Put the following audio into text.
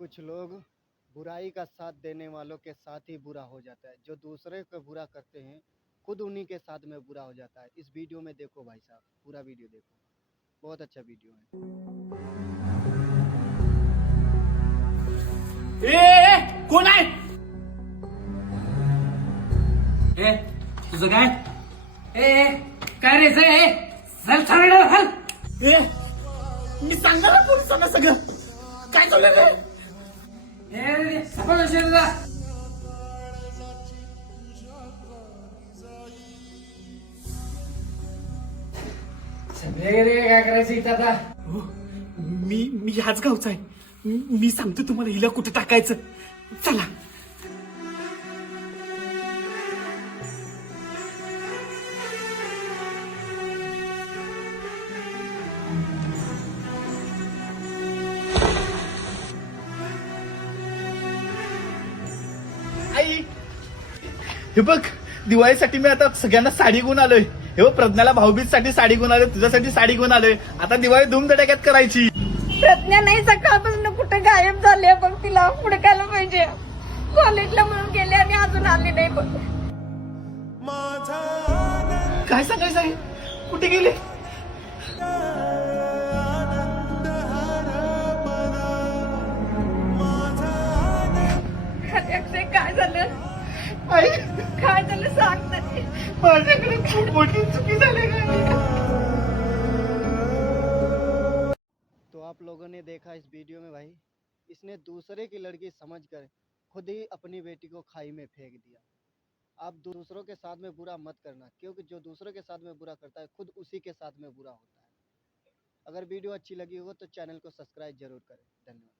कुछ लोग बुराई का साथ देने वालों के साथ ही बुरा हो जाता है। जो दूसरे को बुरा करते हैं खुद उन्हीं के साथ में बुरा हो जाता है। इस वीडियो में देखो भाई साहब, पूरा वीडियो देखो, बहुत अच्छा वीडियो है। कोण आहे? ए तुझं काय? ए काय रे चल चल. ए मी सांगणार ना पोलिसांना सगळं काय चाललंय रे. ए सफळ शेरला रे काय करायचं इथं आता. मी ह्याच गावचा आहे. मी सांगतो तुम्हाला हिला कुठे टाकायचं. चला. आई हे बघ, दिवाळीसाठी मी आता सगळ्यांना साडी घेऊन आलोय. हे बघ, प्रज्ञाला भाऊबीज साठी साडी घेऊन आलोय, तुझ्यासाठी साडी घेऊन आलोय. आता दिवाळी धूमधडाक्यात करायची. प्रज्ञा नाही सकाळपासून कुठे गायब झाली. बघ तिला हुडकायला पाहिजे. कॉलेजला म्हणून गेले आणि अजून आली नाही. बघ काय सांगायचं आहे, कुठे गेले? अक्षय काय झालं? आई काय झालं सांग तरी. माझ्याकडे खूप मोठी चुकी झाली. तो आप लोगों ने देखा इस वीडियो में भाई, इसने दूसरे की लड़की समझकर खुद ही अपनी बेटी को खाई में फेंक दिया। आप दूसरों के साथ में बुरा मत करना, क्योंकि जो दूसरों के साथ में बुरा करता है खुद उसी के साथ में बुरा होता है। अगर वीडियो अच्छी लगी हो तो चैनल को सब्सक्राइब जरूर करें। धन्यवाद।